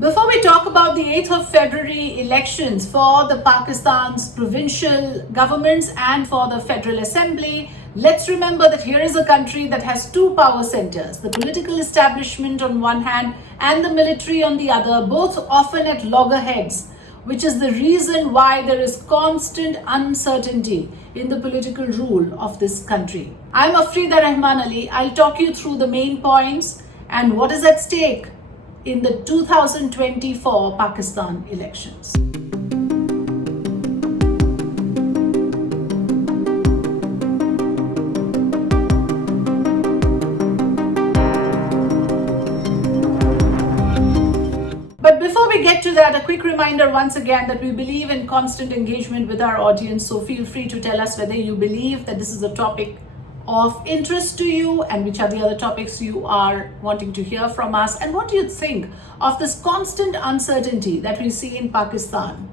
Before we talk about the 8th of February elections for the Pakistan's provincial governments and for the Federal Assembly, let's remember that here is a country that has two power centers, the political establishment on one hand and the military on the other, both often at loggerheads, which is the reason why there is constant uncertainty in the political rule of this country. I'm Afrida Rahman Ali. I'll talk you through the main points and what is at stake in the 2024 Pakistan elections. But before we get to that, a quick reminder once again that we believe in constant engagement with our audience. So feel free to tell us whether you believe that this is a topic of interest to you and which are the other topics you are wanting to hear from us, and what do you think of this constant uncertainty that we see in Pakistan.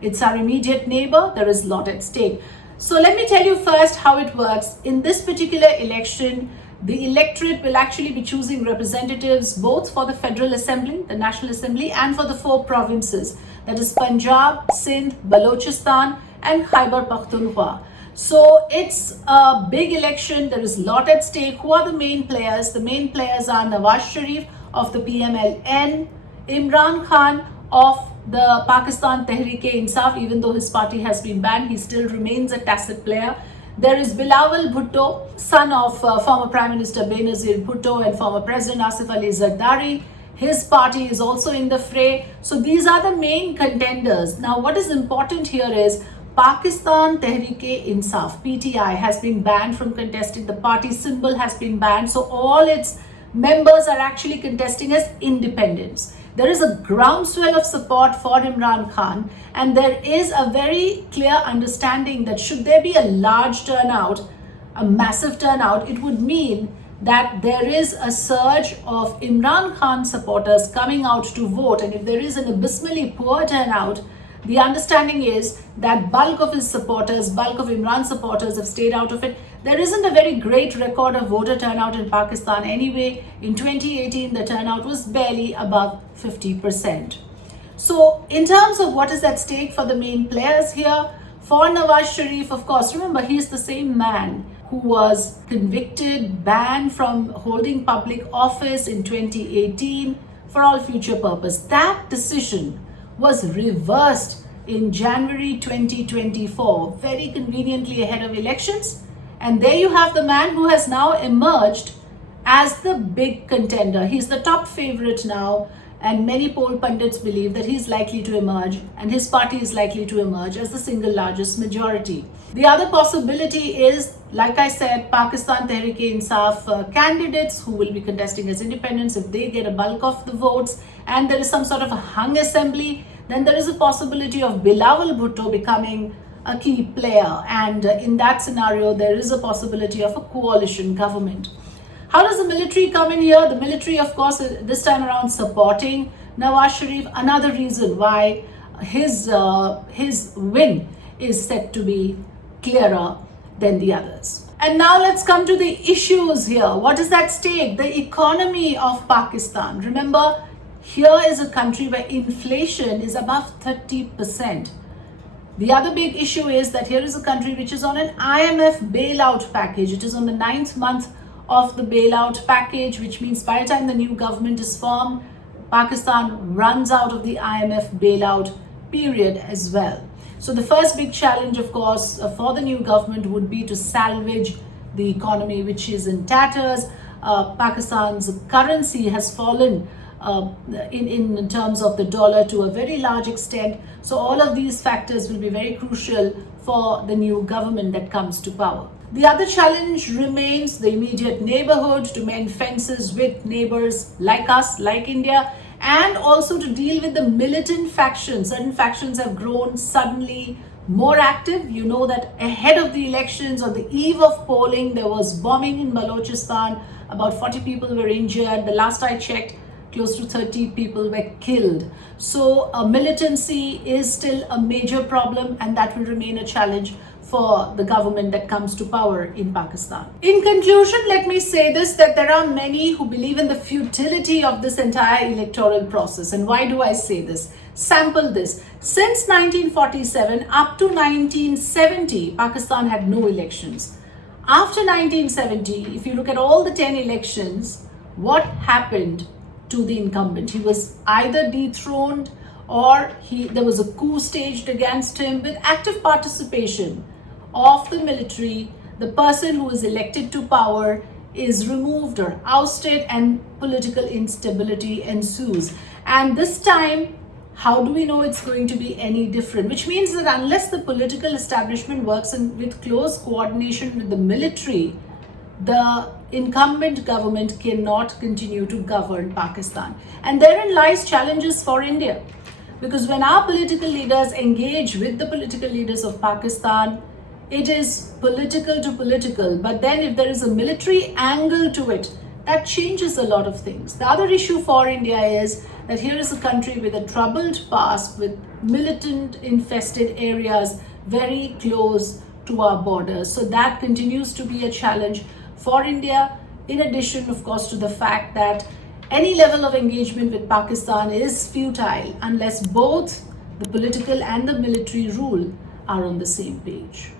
It's our immediate neighbor. There is a lot at stake. So let me tell you first how it works. In this particular election, the electorate will actually be choosing representatives both for the Federal Assembly, the National Assembly, and for the four provinces, that is Punjab, Sindh, Balochistan and Khyber Pakhtunkhwa. So it's a big election. There is a lot at stake. Who are the main players? The main players are Nawaz Sharif of the PMLN, Imran Khan of the Pakistan Tehreek-e-Insaf. Even though his party has been banned, he still remains a tacit player. There is Bilawal Bhutto, son of former Prime Minister Benazir Bhutto and former President Asif Ali Zardari. His party is also in the fray. So these are the main contenders. Now, what is important here is Pakistan Tehreek-e-Insaf, PTI, has been banned from contesting. The party symbol has been banned. So all its members are actually contesting as independents. There is a groundswell of support for Imran Khan, and there is a very clear understanding that should there be a large turnout, a massive turnout, it would mean that there is a surge of Imran Khan supporters coming out to vote. And if there is an abysmally poor turnout, the understanding is that bulk of his supporters, bulk of Imran supporters have stayed out of it. There isn't a very great record of voter turnout in Pakistan anyway. In 2018, the turnout was barely above 50%. So in terms of what is at stake for the main players here, for Nawaz Sharif, of course, remember, he's the same man who was convicted, banned from holding public office in 2018 for all future purpose. That decision was reversed in January 2024, very conveniently ahead of elections. And there you have the man who has now emerged as the big contender. He's the top favorite now, and many poll pundits believe that he's likely to emerge and his party is likely to emerge as the single largest majority. The other possibility is, like I said, Pakistan Tehreek-e-Insaf candidates who will be contesting as independents. If they get a bulk of the votes and there is some sort of a hung assembly, then there is a possibility of Bilawal Bhutto becoming a key player. And in that scenario, there is a possibility of a coalition government. How does the military come in here? The military, of course, this time around supporting Nawaz Sharif. Another reason why his win is set to be clearer than the others. And now let's come to the issues here. What is at stake? The economy of Pakistan. Remember, here is a country where inflation is above 30%. The other big issue is that here is a country which is on an IMF bailout package. It is on the 9th month of the bailout package, which means by the time the new government is formed, Pakistan runs out of the IMF bailout period as well. So the first big challenge, of course, for the new government would be to salvage the economy, which is in tatters. Pakistan's currency has fallen in terms of the dollar to a very large extent. So all of these factors will be very crucial for the new government that comes to power. The other challenge remains the immediate neighborhood, to mend fences with neighbors like us, like India, and also to deal with the militant factions. Certain factions have grown suddenly more active. You know that ahead of the elections, on the eve of polling, there was bombing in Balochistan. About 40 people were injured. The last I checked, close to 30 people were killed. So militancy is still a major problem, and that will remain a challenge for the government that comes to power in Pakistan. In conclusion, let me say this, that there are many who believe in the futility of this entire electoral process. And why do I say this? Sample this. Since 1947 up to 1970, Pakistan had no elections. After 1970, if you look at all the 10 elections, what happened to the incumbent? He was either dethroned or there was a coup staged against him with active participation of the military. The person who is elected to power is removed or ousted, and political instability ensues. And this time, how do we know it's going to be any different? Which means that unless the political establishment works with close coordination with the military, the incumbent government cannot continue to govern Pakistan. And therein lies challenges for India. Because when our political leaders engage with the political leaders of Pakistan, it is political to political. But then if there is a military angle to it, that changes a lot of things. The other issue for India is that here is a country with a troubled past, with militant infested areas very close to our borders. So that continues to be a challenge for India, in addition, of course, to the fact that any level of engagement with Pakistan is futile unless both the political and the military rule are on the same page.